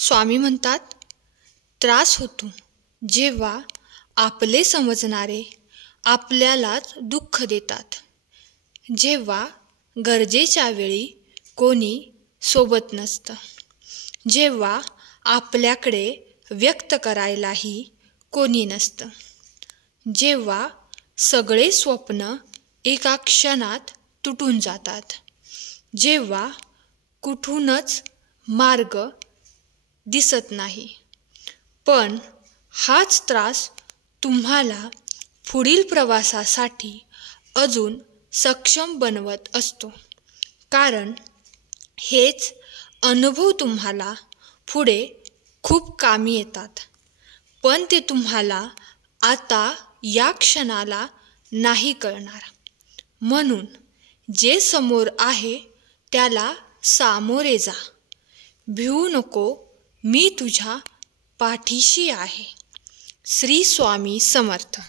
स्वामी म्हणतात, त्रास होतो जेव्हा आपले समजणारे आपल्यालाच दुःख देतात, जेव्हा गरजेच्या वेळी कोणी सोबत नसतं, जेव्हा आपल्याकडे व्यक्त करायलाही कोणी नसतं, जेव्हा सगळे स्वप्न एका क्षणात तुटून जातात, जेव्हा कुठूनच मार्ग दिसत नाही. पण हाच त्रास तुम्हाला पुढील प्रवासासाठी अजून सक्षम बनवत असतो, कारण हेच अनुभव तुम्हाला पुढे खूप कामी येतात. पण ते तुम्हाला आता या क्षणाला नाही कळणार. म्हणून जे समोर आहे त्याला सामोरे जा. भिवू नको, मी तुझ्या पाठीशी आहे. श्री स्वामी समर्थ.